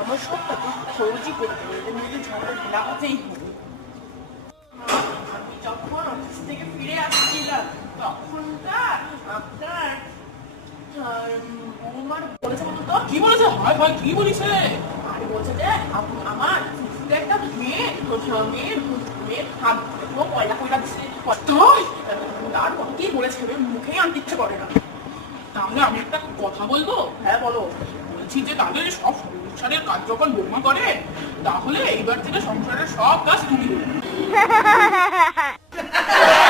আমার সব টাকা খরচই করে দেবে, এদের মধ্যে ঝগড়া লাগাতেই হবে। আমি যখন অফিস থেকে ফিরে আসছিলাম তখনকার আপনার বৌমার বলেছে বলতো তো কি বলেছে? হায় হায়, কি বলিছে? আরে বলছে যে আমার একটা মেয়ে মেয়ের মেয়ের হাত পুরো পয়লা পয়লা দিচ্ছে তাই? আর কি বলেছে মুখেই আনতে ইচ্ছে করে না। তাহলে আমি একটা কথা বলবো। হ্যাঁ বলো। বলছি যে তাদের সব সংসারের কাজ যখন বৌমা করে, তাহলে এইবার থেকে সংসারের সব কাজ তুমি করবে।